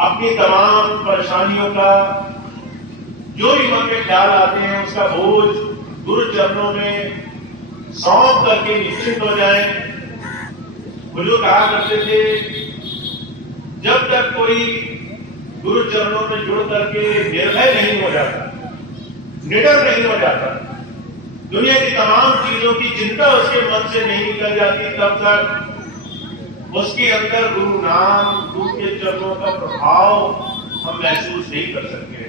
अपनी तमाम परेशानियों का जो भी मन में ख्याल आते हैं उसका बोझ गुरु चरणों में सौंप करके निश्चित हो जाए। बुजुर्ग कहा करते थे, जब तक कोई गुरु चरणों में जुड़ करके निर्भय नहीं हो जाता, निडर नहीं हो जाता, दुनिया की तमाम चीजों की चिंता उसके मन से नहीं निकल जाती, तब तक उसके अंदर गुरु नाम, गुरु के चरणों का प्रभाव हम महसूस नहीं कर सकते।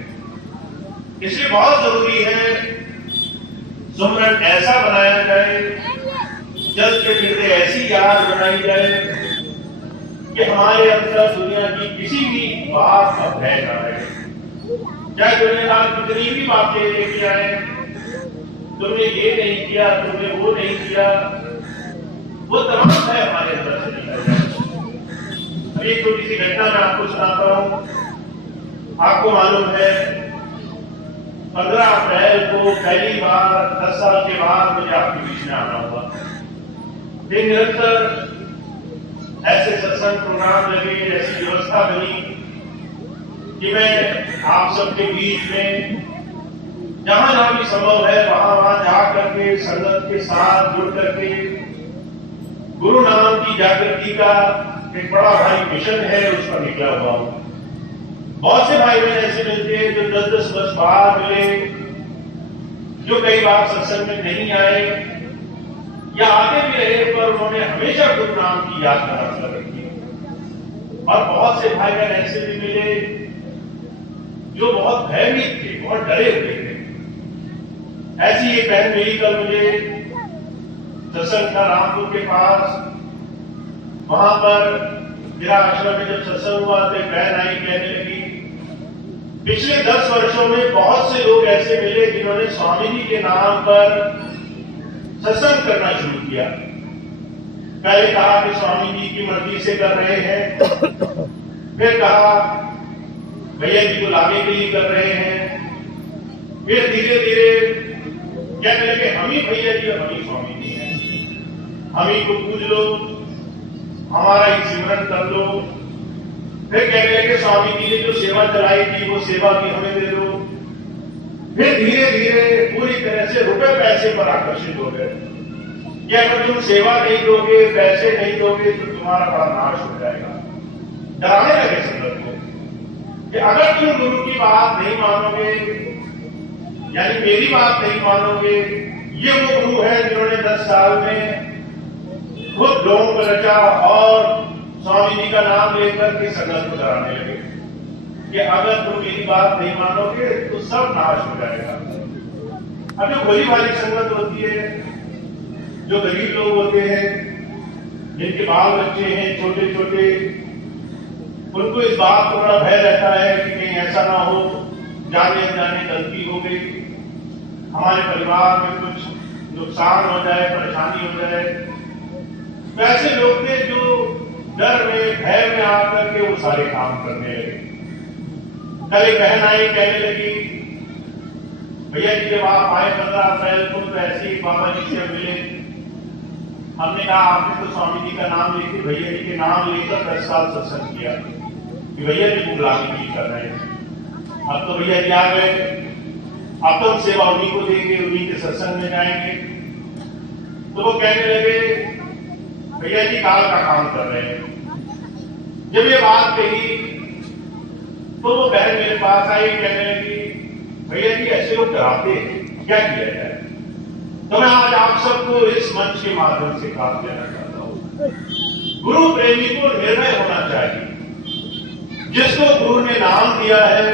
इसलिए बहुत जरूरी है सुमरन ऐसा बनाया जाए, चलते फिरते ऐसी याद बनाई जाए कि हमारे अंदर दुनिया की किसी भी बात का भय न रहे। चाहे दुनियादार कितनी भी बातें लेके आए, तुमने ये नहीं किया, तुमने वो नहीं किया, वो तमाम है हमारे अंदर से निकल जाए। अभी एक छोटी सी घटना मैं आपको सुनाता हूं। आपको मालूम है 15 अप्रैल को पहली बार 10 साल के बाद मुझे आपके बीच में आना हुआ। फिर निरंतर ऐसे सत्संग प्रोग्राम लगे, ऐसी व्यवस्था बनी कि मैं आप सबके बीच में जहां जहां भी संभव है वहां जा करके संगत के साथ जुड़ करके गुरु नाम की जागृति का एक बड़ा भारी मिशन है, उस पर निकला हुआ हूं। बहुत से भाई बहन ऐसे मिलते हैं जो 10-10 वर्ष बाद मिले, जो कई बार सत्संग में नहीं आए या आते भी रहे, पर उन्होंने हमेशा गुरु नाम की याद कर रखी। और बहुत से भाई बहन ऐसे भी मिले जो बहुत भयभीत थे, बहुत डरे हुए थे। ऐसी एक बहन मिली कल मुझे, सत्संग था रामपुर के पास, वहां पर मेरा आश्रम में जब सत्संग हुआ तो एक बहन आई, कहने लगी पिछले 10 वर्षों में बहुत से लोग ऐसे मिले जिन्होंने स्वामी जी के नाम पर सत्संग करना शुरू किया। पहले कहा कि स्वामी जी की मर्जी से कर रहे हैं, फिर कहा भैया जी को लाने के लिए कर रहे हैं, फिर धीरे धीरे कहने लगे हम ही भैया जी, हम ही स्वामी जी हैं, हम ही को पूज लो, हमारा ही सिमरन कर लो। फिर कहने लगे स्वामी जी ने जो सेवा चलाई थी वो सेवा भी हमें दे दो। फिर धीरे धीरे पूरी तरह से रुपए पैसे पर आकर्षित हो गए कि अगर तुम सेवा नहीं दोगे, पैसे नहीं दोगे तो तुम्हारा बड़ा नाश हो जाएगा। डराने लगे संगत को कि अगर तुम गुरु की बात नहीं मानोगे, यानी मेरी बात नहीं मानोगे, ये वो गुरु है जिन्होंने 10 साल में खुद ढोंग रचा और स्वामी जी का नाम लेकर के संगत को डराने लगे कि अगर तुम मेरी बात नहीं मानोगे तो सब नाश हो जाएगा। अब जो भली भाली संगत होती है, जो गरीब लोग होते हैं, जिनके बाल बच्चे हैं छोटे छोटे, उनको इस बात को बड़ा भय रहता है कि कहीं ऐसा ना हो जाने अनजाने गलती हो गई, हमारे परिवार में कुछ नुकसान हो जाए, परेशानी हो जाए। तो ऐसे लोग थे जो डर में, भय में आकर के वो सारे काम करने लगे। कल एक बहन आई, कहने लगी भैया जी जब आप आए 15 अप्रैल को तो ऐसे ही बाबा जी से मिले, हमने कहा आपने तो स्वामी जी का नाम लेके, भैया जी के नाम लेकर 10 साल सत्संग किया कि भैया जी को गुलामी नहीं कर रहे हैं। अब तो भैया जी आ गए, अब तो हम सेवा उन्हीं को देंगे, उन्हीं के सत्संग में जाएंगे। तो वो कहने लगे भैया जी काल का काम कर रहे हैं। जब ये बात कही तो वो बहन मेरे पास आई, कहने लगी भैया जी ऐसे लोग डराते हैं, क्या किया जाए। तो मैं आज आप सबको इस मंच के माध्यम से बात देना चाहता हूं। गुरु प्रेमी को निर्णय होना चाहिए। जिसको गुरु ने नाम दिया है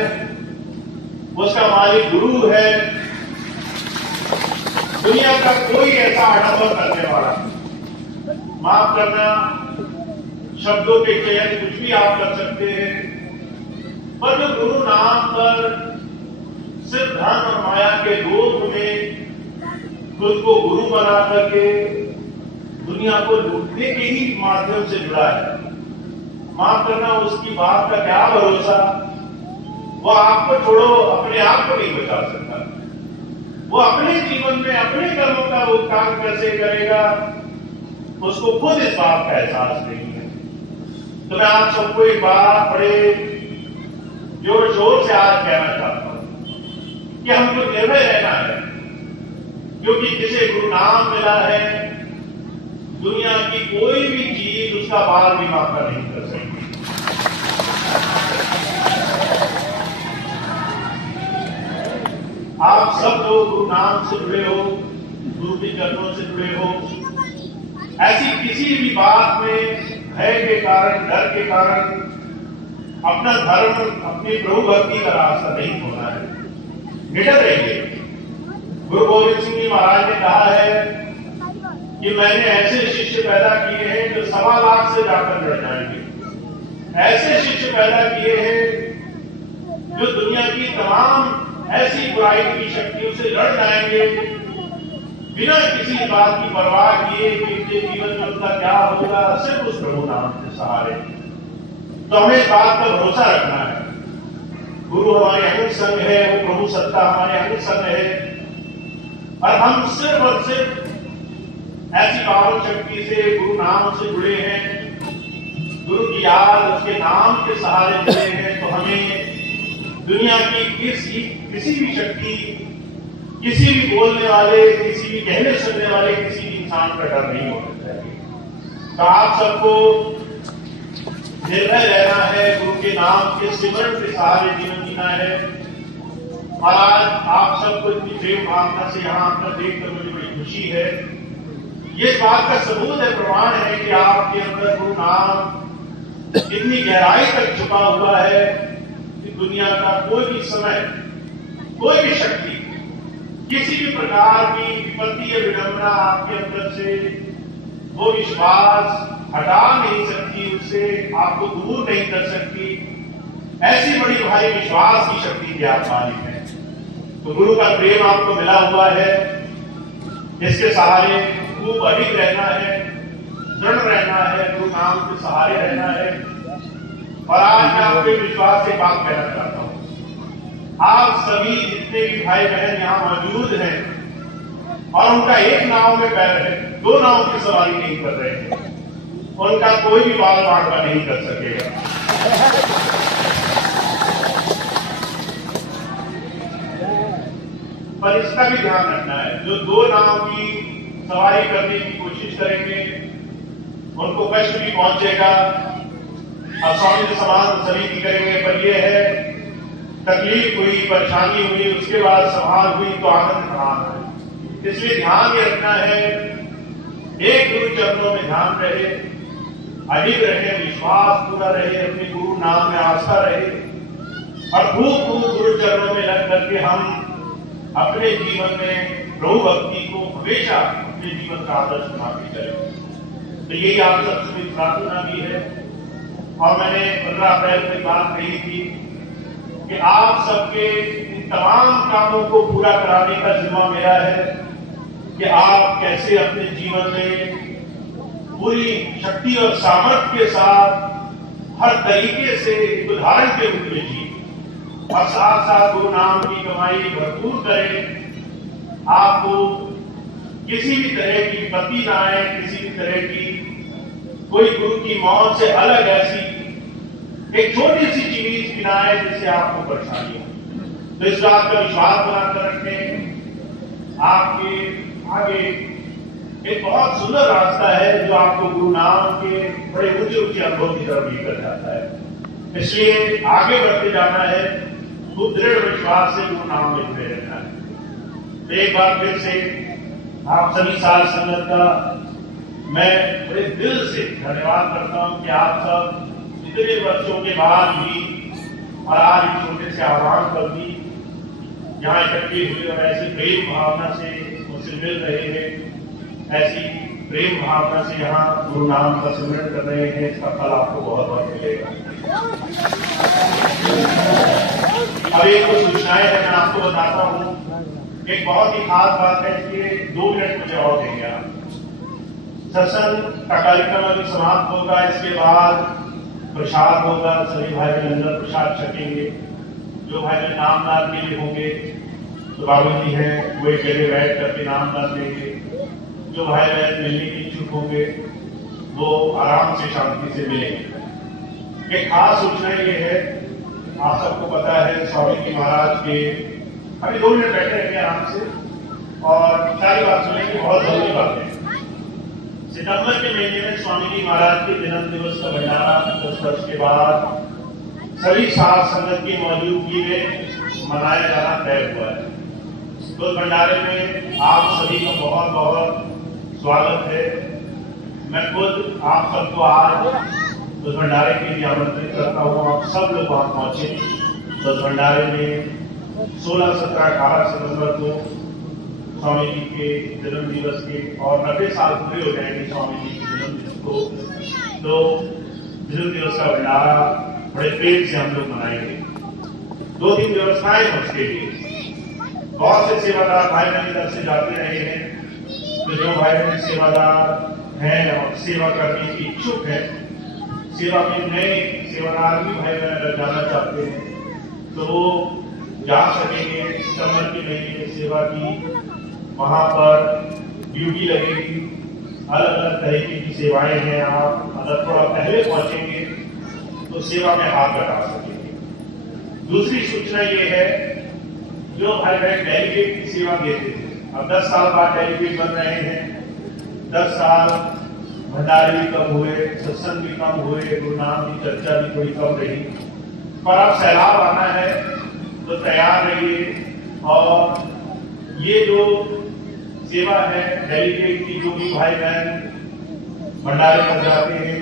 उसका मालिक गुरु है। दुनिया का कोई ऐसा आडंबर करने वाला, माफ करना शब्दों के चयन कुछ भी आप कर सकते हैं, पर जो गुरु नाम पर सिर्फ धन और माया के लोभ में खुद को गुरु बना करके दुनिया को लूटने के ही माध्यम से जुड़ा है, माफ करना उसकी बात का क्या भरोसा। वो आपको छोड़ो अपने आप को नहीं बचा सकता। वो अपने जीवन में अपने कर्मों का भुगतान कैसे करेगा, उसको खुद इस बात का एहसास नहीं है। तो मैं आप सबको एक बात बड़े जोर शोर से आज कहना चाहता हूं कि हमको निर्भय रहना है, क्योंकि जिसे गुरु नाम मिला है दुनिया की कोई भी चीज उसका बाल भी माफा नहीं कर सकती। आप सब लोग गुरु नाम से जुड़े हो, गुरु के चरणों से जुड़े हो, ऐसी किसी भी बात में भय के कारण, डर के कारण अपना धर्म, अपनी प्रभु भक्ति का रास्ता नहीं होना है। निडर रहिए। गुरु गोविंद सिंह जी महाराज ने कहा है कि मैंने ऐसे शिष्य पैदा किए हैं जो 1.25 लाख से जाकर लड़ जाएंगे। ऐसे शिष्य पैदा किए हैं जो दुनिया की तमाम ऐसी बुराई की शक्तियों से लड़ जाएंगे बिना किसी बात की परवाह किए कि इनके जीवन में उनका क्या होगा, सिर्फ उस प्रभु नाम के सहारे। तो हमें इस बात का भरोसा रखना है। गुरु हमारे अंग संग है, वो प्रभु सत्ता हमारे अंग संग है, और हम सिर्फ और सिर्फ ऐसी पावन शक्ति से, गुरु नाम से जुड़े हैं, गुरु की याद, उसके नाम के सहारे जुड़े हैं। तो हमें दुनिया की किसी भी शक्ति, किसी भी बोलने वाले, किसी भी कहने सुनने वाले किसी भी इंसान का डर नहीं होना चाहिए। तो आप सबको निर्भय रहना है, गुरु के नाम के सिमरण के सहारे जीवन जीना है। और आज आप सबको इतनी प्रेम भावना से यहाँ आकर देखकर मुझे बड़ी खुशी है। ये इस बात का सबूत है, प्रमाण है कि आपके अंदर गुरु नाम इतनी गहराई तक छुपा हुआ है कि दुनिया का कोई भी समय, कोई भी शक्ति, किसी भी प्रकार की विपत्ति या विडंबना आपके अंदर से वो विश्वास हटा नहीं सकती, उससे आपको दूर नहीं कर सकती। ऐसी बड़ी भारी विश्वास की शक्ति की आप मालिक है। तो गुरु का प्रेम आपको मिला हुआ है, इसके सहारे खूब अडिग रहना है, दृढ़ रहना है, गुरु नाम के सहारे रहना है। और आज मैं आपके विश्वास से बात कहना चाहता हूं, आप सभी जितने भी भाई बहन यहां मौजूद हैं और उनका एक नाव में पैर है, 2 नाव की सवारी नहीं कर रहे हैं, उनका कोई भी बाल बांका नहीं कर सकेगा। पर इसका भी ध्यान रखना है, जो 2 नाव की सवारी करने की कोशिश करेंगे उनको कष्ट भी पहुंचेगा। अब स्वामी समान सभी की करेंगे, पर यह है तकलीफ हुई, परेशानी हुई, उसके बाद संभाल हुई तो आनंद समान है। इसलिए ध्यान ये रखना है, एक गुरु चरणों में ध्यान रहे, अडिग रहे, विश्वास पूरा रहे, अपने गुरु नाम में आस्था रहे, और खूब खूब गुरु चरणों में लग करके हम अपने जीवन में प्रभु भक्ति को हमेशा अपने जीवन का आदर्श बना के करें। तो यही आप सबसे प्रार्थना भी है। और मैंने 15 अप्रैल की बात कही थी कि आप सबके इन तमाम कामों को पूरा कराने का जिम्मा मेरा है कि आप कैसे अपने जीवन में पूरी शक्ति और सामर्थ्य के साथ हर तरीके से उदाहरण के रूप में जी, और साथ साथ गुरु नाम की कमाई भरपूर करें। आपको किसी भी तरह की विपत्ति ना आए, किसी भी तरह की कोई गुरु की मौत से अलग ऐसी एक छोटी सी चीज भी ना आए जिससे आपको परेशानी हो। तो इस बात का विश्वास बनाकर रखें। आपके आगे एक बहुत सुंदर रास्ता है जो आपको गुरु नाम के बड़े ऊंचे ऊंचे अनुभव की तरफ लेकर जाता है। इसलिए आगे बढ़ते जाना है, खूब दृढ़ विश्वास से गुरु नाम में जुड़े रहना है। तो एक बार फिर से आप सभी साल संगत का मैं बड़े दिल से धन्यवाद करता हूं कि आप सब इतने वर्षों के बाद भी और आज एक छोटे से आह्वान पर भी यहाँ इकट्ठे हुए और ऐसी प्रेम भावना से मुझसे मिल रहे हैं, ऐसी प्रेम भावना से यहाँ गुरु नाम का सिमरन कर रहे हैं। इसका फल आपको बहुत बहुत मिलेगा। अब एक कुछ सूचनाएं हैं, मैं आपको बताता हूँ। एक बहुत ही खास बात है, इसलिए 2 मिनट मुझे और देंगे आप। सत्संग का कार्यक्रम अभी समाप्त होगा, इसके बाद प्रसाद होगा, सभी भाई बहन अंदर प्रसाद छकेंगे। जो भाई बहन नामदान के लिए होंगे तो बाबू जी हैं, वो एक जगह बैठ करके नामदान देंगे। जो भाई बहन मिलने के इच्छुक होंगे वो आराम से शांति से मिलेंगे। एक खास सूचना ये है आप सबको पता है स्वामी जी महाराज के, अभी 2 मिनट बैठे रहेंगे आराम से और सारी बात सुनेंगे, बहुत जरूरी बात है। सितंबर के महीने में स्वामी जी महाराज के जन्म दिवस का भंडारा 10 वर्ष के बाद सभी साध संगत की मौजूदगी में मनाया जाना तय हुआ है। तो भंडारे में आप सभी का बहुत बहुत स्वागत है। मैं खुद आप सबको आज उस भंडारे के लिए आमंत्रित करता हूँ। आप सब लोग वहां पहुंचे। तो भंडारे में 16, 17, 18 सितंबर को स्वामी जी के जन्म दिवस के और 90 साल पूरे हो जाएंगे स्वामी जी के जन्म दिवस को। तो जन्म दिवस का भंडारा बड़े प्रेम से हम लोग मनाएंगे। 2-3 व्यवस्थाएं हैं उसके लिए। बहुत से सेवादार भाई बहन इधर से जाते रहे हैं। तो जो भाई बहन सेवादार हैं और सेवा करने की इच्छुक है, सेवा में नए सेवादार भी भाई बहन अगर जाना चाहते हैं तो वो जा सकेंगे। सितंबर के महीने में सेवा की वहां पर ड्यूटी लगेगी। अलग अलग तरीके की सेवाएं हैं। आप अगर थोड़ा पहले पहुंचेंगे तो सेवा में हाथ लगा सकेंगे। दूसरी सूचना ये है, जो भाई बहन डेलीगेट की सेवा देते थे, अब 10 साल बाद डेलीगेट बन रहे हैं। 10 साल भंडारे भी कम हुए, सत्संग भी कम हुए, गुरु नाम की चर्चा भी थोड़ी कम रही। पर अब सैलाब आना है तो तैयार रहिए। और ये जो सेवा है डेलीगेट की, जो भी भाई बहन भंडारे पर जाते हैं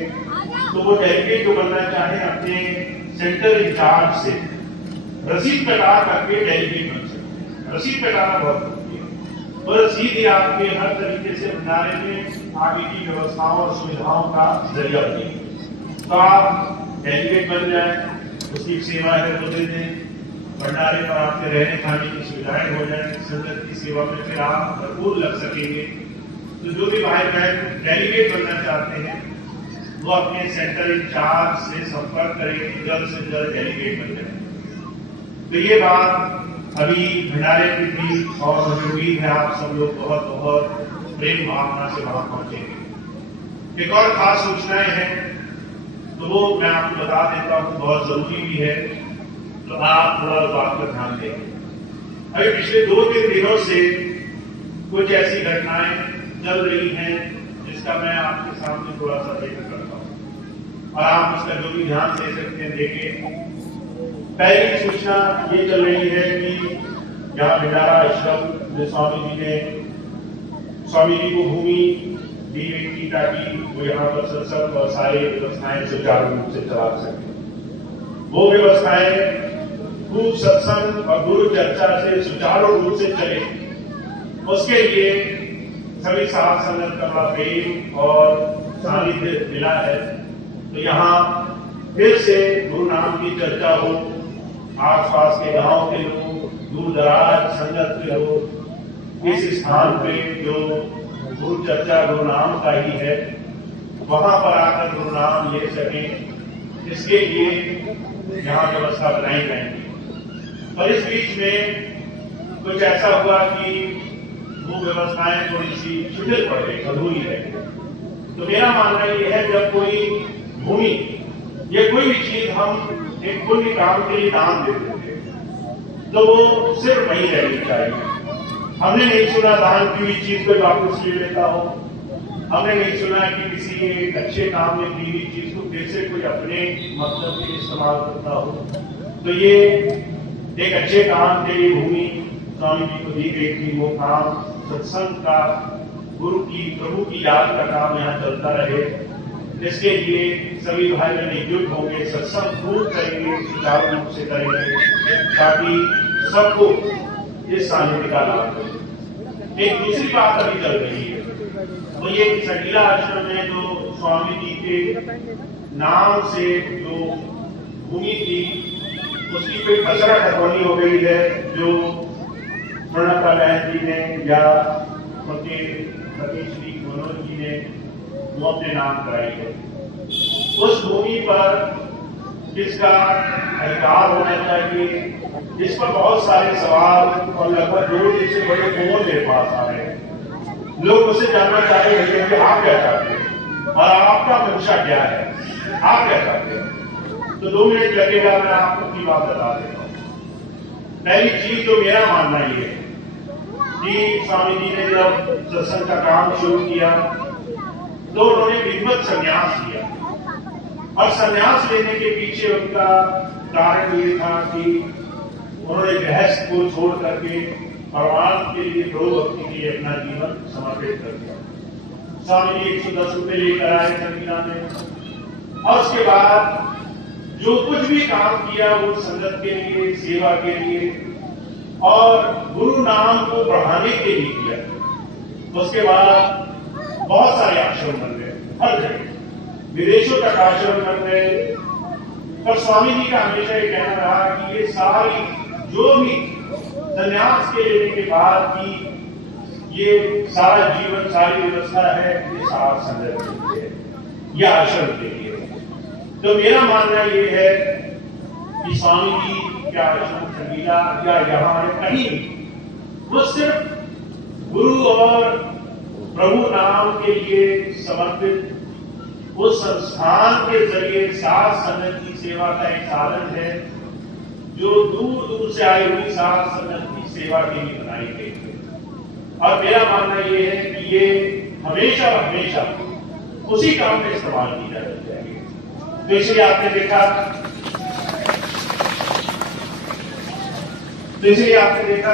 तो वो डेलीगेट जो बनना चाहे अपने सेंटर इंचार्ज से रसीद कटा करके डेलीगेट बन सकते हैं। रसीद कटाना बहुत जरूरी है। और रसीद ही आपके हर तरीके से भंडारे में आगे की व्यवस्थाओं और सुविधाओं का जरिया बनेगी। तो आप डेलीगेट बन जाए, उसकी सेवा है वो दे दें। भंडारे पर आपके रहने खाने की सुविधाएं हो जाए, संगत की सेवा में फिर आप भरपूर लग सकेंगे। तो जो भी भाई बहन डेलीगेट बनना चाहते हैं वो अपने सेंटर इंचार्ज से संपर्क करेंगे, जल्द से जल्द डेलीगेट बन जाए। तो ये बात अभी भंडारे की थी और मुझे उम्मीद है आप सब लोग बहुत बहुत प्रेम भावना से वहां पहुंचेंगे। एक और खास सूचनाएं हैं तो वो मैं आपको बता देता हूं, बहुत जरूरी भी है, तो आप थोड़ा उस बात पर ध्यान दें। अभी पिछले 2-3 दिनों से कुछ ऐसी घटनाएं चल रही हैं जिसका मैं आपके सामने थोड़ा सा जिक्र करता हूं और आप उसका जो भी ध्यान दे सकते हैं देखें। पहली सूचना ये चल रही है कि यहाँ भंडारा आश्रम में स्वामी जी को भूमि दी गई थी ताकि वो यहाँ पर सत्संग और सारी व्यवस्थाएं सुचारू रूप से चला सके। वो व्यवस्थाएं खूब सत्संग और गुरु चर्चा से सुचारू रूप से चले, उसके लिए सभी साथ संगत का प्रेम और सानिध्य मिला है। तो यहाँ फिर से गुरु नाम की चर्चा हो। आसपास के गांव के लोग, दूर दराज संगत के लोग इस स्थान पे जो गुरु चर्चा गुरु नाम का ही है वहां पर आकर गुरु नाम ले सकें, इसके लिए यहाँ व्यवस्था बनाई जाएंगी। और इस बीच में कुछ ऐसा हुआ कि वो व्यवस्थाएं थोड़ी सी शिथिल पड़ गई, अधूरी है। तो मेरा मानना यह है, जब कोई भूमि या कोई भी चीज हम एक पुण्य काम के लिए दान देते थे तो वो सिर्फ वही रहनी चाहिए। हमने नहीं सुना दान की हुई चीज को वापस ले लेता हो। हमने नहीं सुना कि किसी एक अच्छे काम में दी हुई चीज को फिर से कोई अपने मतलब के इस्तेमाल करता हो। तो ये एक अच्छे काम के लिए भूमि स्वामी जी को दी गई थी। वो काम सत्संग का, गुरु की, प्रभु की याद का काम यहाँ चलता रहे, इसके लिए सभी भाई बहन एकजुट होंगे, सत्संग खूब करेंगे, सुचारू रूप से करेंगे ताकि सबको इस सानिध्य का लाभ हो। एक दूसरी बात अभी चल रही है, तो ये सटीला आश्रम में जो स्वामी जी के नाम से जो भूमि थी उसकी कोई खसरा खतौनी हो गई है, जो स्वर्णता बहन जी ने या उनके पति श्री मनोज जी ने वो अपने नाम कराई है। उस भूमि पर किसका अधिकार होना चाहिए, इस पर बहुत सारे सवाल और लगभग 2 से बड़े फोन मेरे पास आ रहे हैं। लोग मुझसे जानना चाह रहे हैं कि आप क्या चाहते हैं और आपका मंशा क्या है, आप क्या चाहते हैं। तो 2 मिनट लगेगा, मैं आपको अपनी बात बता देता हूँ। पहली चीज तो मेरा मानना ये है कि स्वामी जी ने जब सत्संग का काम शुरू किया तो उन्होंने विधिवत संन्यास लिया, और संन्यास लेने के पीछे उनका कारण ये था कि उन्होंने गृहस्थ को छोड़ करके भगवान के लिए, प्रभु भक्ति के लिए अपना जीवन समर्पित कर दिया। स्वामी जी 110 रुपये लेकर आए संगीना में, और उसके बाद जो कुछ भी काम किया वो संगत के लिए, सेवा के लिए और गुरु नाम को बढ़ाने के लिए किया। उसके बाद बहुत सारे आश्रम बन गए, हर जगह विदेशों तक आश्रम बन गए। पर स्वामी जी का हमेशा ये कहना रहा कि ये सारी जो भी संन्यास के लेने के बाद की ये सारा जीवन, सारी व्यवस्था है, ये सारा संगत के लिए, यह आश्रम के लिए। तो मेरा मानना ये है कि स्वामी जी क्या आश्रम संगीला या यहाँ कहीं वो सिर्फ गुरु और प्रभु नाम के लिए समर्पित उस संस्थान के जरिए साध संगत की सेवा का एक साधन है जो दूर दूर से आई हुई साध संगत की सेवा के लिए बनाई गई है। और मेरा मानना यह है कि ये हमेशा हमेशा उसी काम में इस्तेमाल की जानी चाहिए। तो इसलिए आपने देखा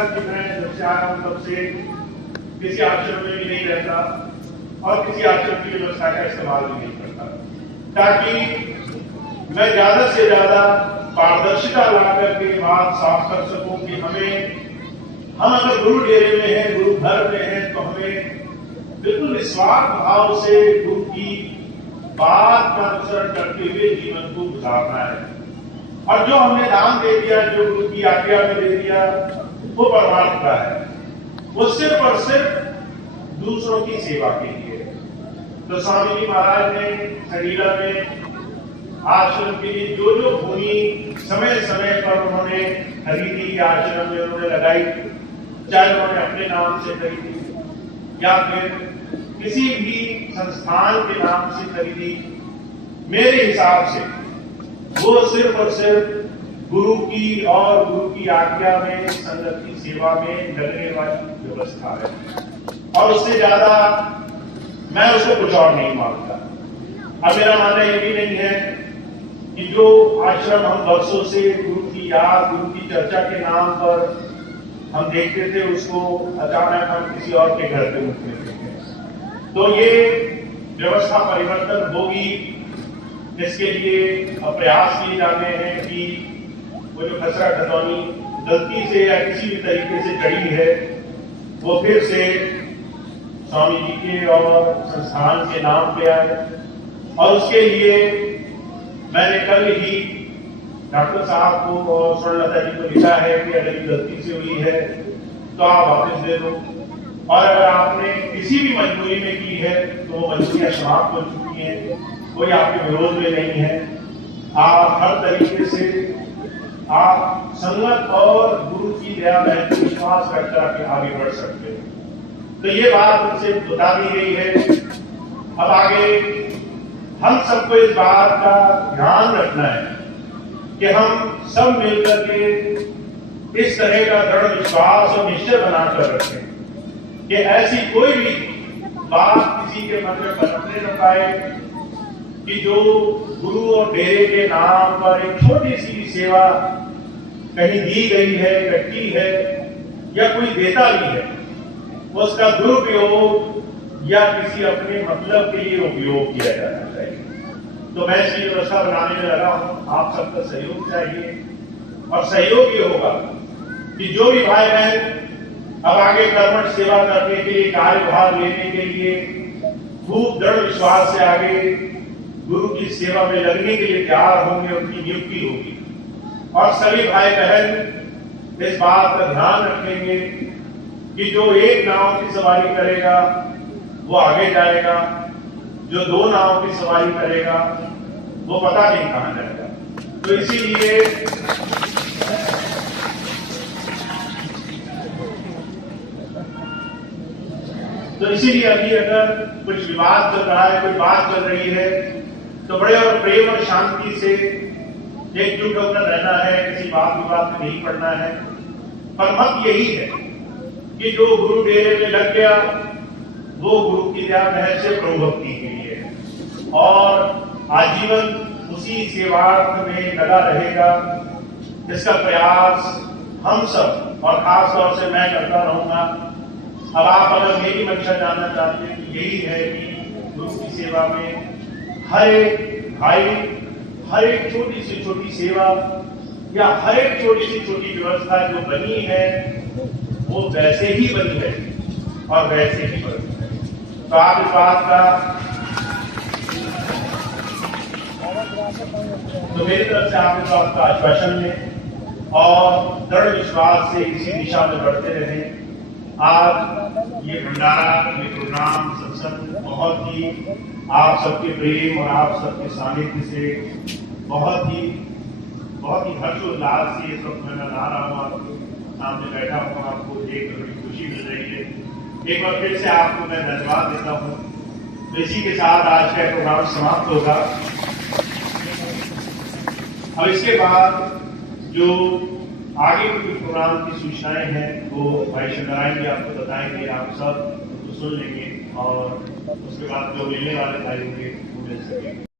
कि मैं जब से आया हूं तब से किसी आश्रम में भी नहीं रहता और किसी आश्रम की व्यवस्था का इस्तेमाल भी नहीं करता, ताकि मैं ज्यादा से ज्यादा पारदर्शिता लाकर के बात साफ कर सकूं कि हम अगर गुरु डेरे में हैं, गुरु घर में हैं, तो हमें बिल्कुल निस्वार्थ भाव से गुरु की बात का अनुसरण करते हुए जीवन को गुजारना है। और जो हमने दान दे दिया, जो गुरु की आज्ञा में दे दिया, वो परमार्थ का है, वो सिर्फ और सिर्फ दूसरों की सेवा के लिए। तो स्वामी जी महाराज ने संगीला में आश्रम के लिए जो जो भूमि समय समय पर उन्होंने खरीदी, आश्रम में उन्होंने लगाई, चाहे उन्होंने अपने नाम से खरीदी या फिर किसी भी संस्थान के नाम से खरीदी, मेरे हिसाब से वो सिर्फ और सिर्फ गुरु की और गुरु की आज्ञा में संगत की सेवा में लगने वाली व्यवस्था है, और उससे ज्यादा मैं उसको कुछ और नहीं मानता। अब मेरा मानना ये भी नहीं है कि जो आश्रम हम वर्षों से गुरु की याद, गुरु की चर्चा के नाम पर हम देखते थे, उसको अचानक हम किसी और के घर पे मुख में देखें। तो ये व्यवस्था परिवर्तन होगी, इसके लिए प्रयास किए जाते हैं कि वो जो खसरा खतौनी गलती से या किसी भी तरीके से चढ़ी है, वो फिर से स्वामी जी के और संस्थान के नाम पे आए। और उसके लिए मैंने कल ही डॉक्टर साहब को और स्वर्णलता जी को लिखा है कि अगर गलती से हुई है तो आप वापस दे दो, और अगर आपने किसी भी मजबूरी में की है तो वो मजबूरियां समाप्त हो चुकी हैं, कोई आपके विरोध में नहीं है। आप हर तरीके से आप संगत और गुरु की दया में विश्वास रखकर आगे बढ़ सकते हैं। तो ये बात उनसे बता दी गई है। अब आगे हम सबको इस बात का ध्यान रखना है कि हम सब मिलकर के इस तरह का दृढ़ विश्वास और निश्चय बनाकर रखें कि ऐसी कोई भी बात किसी के मन में पनपने न पाए कि जो गुरु और डेरे के नाम पर एक छोटी सी सेवा कहीं दी गई है, व्यक्ति है या कोई देता भी है, उसका दुरुपयोग या किसी अपने मतलब के लिए उपयोग किया जाना चाहिए। तो मैं इसकी व्यवस्था बनाने में लगा हूं, आप सबका सहयोग चाहिए, और सहयोग ये होगा कि जो भी भाई बहन अब आगे कर्मठ सेवा करने के लिए, कार्यभार लेने के लिए खूब दृढ़ विश्वास से आगे गुरु की सेवा में लगने के लिए तैयार होंगे, उनकी नियुक्ति होगी। और सभी भाई बहन इस बात का ध्यान रखेंगे कि जो एक नाव की सवारी करेगा वो आगे जाएगा, जो 2 नाव की सवारी करेगा वो पता नहीं कहां जाएगा। तो इसीलिए अभी अगर कुछ विवाद चल रहा है, कोई बात चल रही है, तो बड़े और प्रेम और शांति से एकजुट होकर रहना है, किसी बात विवाद में नहीं पड़ना है। पर मत यही है कि जो गुरु डेरे में लग गया वो गुरु की दया महर से प्रभु भक्ति के लिए और आजीवन उसी सेवार्थ में लगा रहेगा, जिसका प्रयास हम सब और खास तौर से मैं करता रहूंगा। अब आप अगर मेरी मंशा जानना चाहते हैं तो यही है कि गुरु की सेवा में हर एक भाई, हर एक छोटी से छोटी सेवा या हर एक छोटी से छोटी व्यवस्था जो बनी है वो वैसे ही बनी है और वैसे ही बनी है। तो आप इस बात का तो मेरी तरफ से आप इस बात का आश्वासन लें और दृढ़ विश्वास से इसी दिशा में बढ़ते रहें। आज ये भंडारा, ये प्रोग्राम, सत्संग बहुत ही आप सबके प्रेम और आप सबके सानिध्य से बहुत ही हर्षोल्लास से इस वक्त मैं मना रहा हूँ। आपको सामने बैठा हूँ, आपको देख कर बड़ी खुशी मिल रही है। एक बार फिर से आपको मैं धन्यवाद देता हूँ। तो इसी के साथ आज का प्रोग्राम समाप्त होगा। अब इसके बाद जो आगे के प्रोग्राम की सूचनाएं हैं वो भाई शंकरायन जी आपको बताएंगे, आप सब उसको सुन लेंगे और उसके बाद जो मिलने वाले भाई होंगे वो मिल सकेंगे।